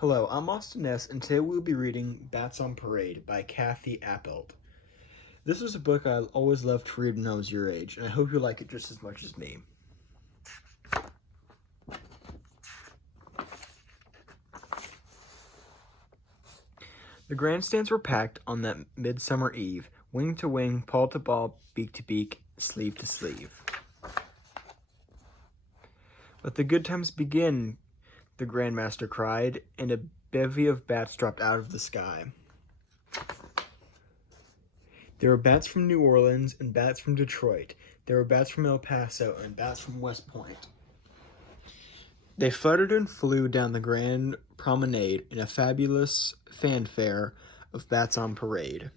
Hello, I'm Austin Ness, and today we'll be reading Bats on Parade by Kathi Applet. This was a book I always loved to read when I was your age, and I hope you like it just as much as me. The grandstands were packed on that midsummer eve, wing to wing, paw to paw, beak to beak, sleeve to sleeve. Let the good times begin, the Grandmaster cried, and a bevy of bats dropped out of the sky. There were bats from New Orleans and bats from Detroit. There were bats from El Paso and bats from West Point. They fluttered and flew down the grand promenade in a fabulous fanfare of bats on parade.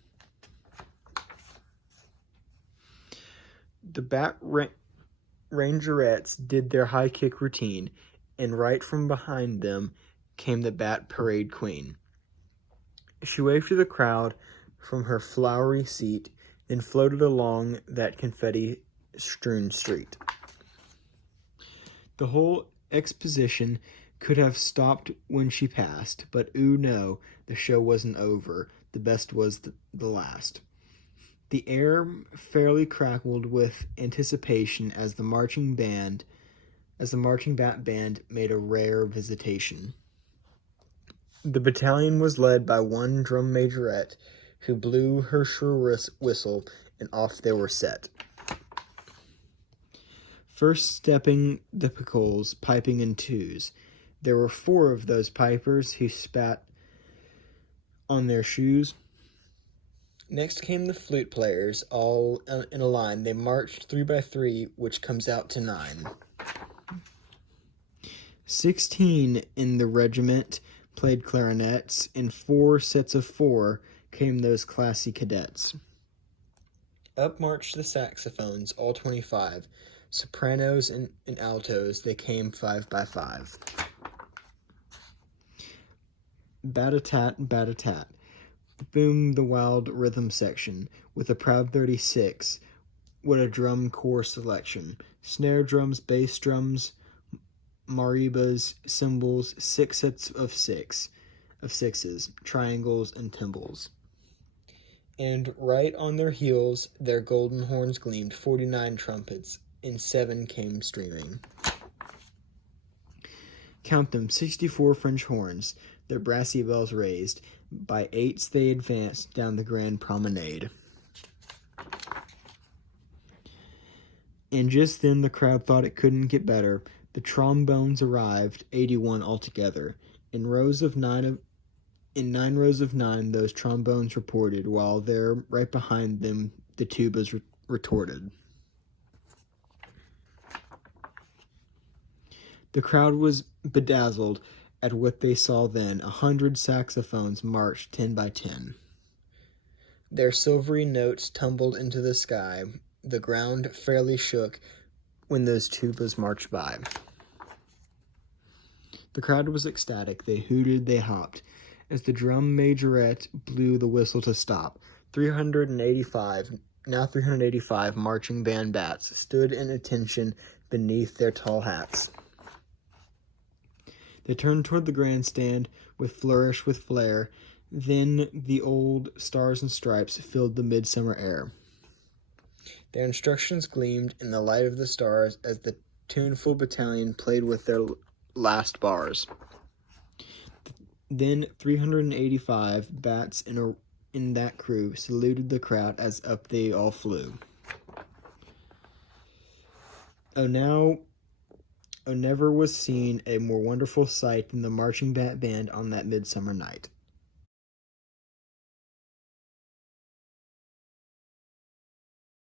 The bat rangerettes did their high kick routine, and right from behind them came the bat parade queen. She waved to the crowd from her flowery seat, then floated along that confetti-strewn street. The whole exposition could have stopped when she passed, but no, the show wasn't over. The best was the last. The air fairly crackled with anticipation as the marching bat band made a rare visitation. The battalion was led by one drum majorette, who blew her shrill whistle, and off they were set. First stepping the pickles, piping in twos. There were 4 of those pipers who spat on their shoes. Next came the flute players, all in a line. They marched 3 by 3, which comes out to 9. 16 in the regiment played clarinets. In 4 sets of 4 came those classy cadets. Up marched the saxophones, all 25. Sopranos and altos, they came 5 by 5. Bat-a-tat, bat-a-tat. Boomed the wild rhythm section, with a proud 36. What a drum corps selection. Snare drums, bass drums, maribas, cymbals, 6 sets of 6s, triangles, and timbals. And right on their heels, their golden horns gleamed, 49 trumpets, and 7 came streaming. Count them, 64 French horns, their brassy bells raised. By 8s they advanced down the grand promenade. And just then the crowd thought it couldn't get better. The trombones arrived, 81 altogether. In 9 rows of 9, those trombones reported, while there, right behind them, the tubas retorted. The crowd was bedazzled at what they saw then. 100 saxophones marched 10 by 10. Their silvery notes tumbled into the sky. The ground fairly shook when those tubas marched by. The crowd was ecstatic. They hooted, they hopped, as the drum majorette blew the whistle to stop. 385 marching band bats stood in attention beneath their tall hats. They turned toward the grandstand with flourish, with flair. Then the old stars and stripes filled the midsummer air. Their instructions gleamed in the light of the stars as the tuneful battalion played with their last bars. Then 385 bats in that crew saluted the crowd as up they all flew. Never was seen a more wonderful sight than the marching bat band on that midsummer night.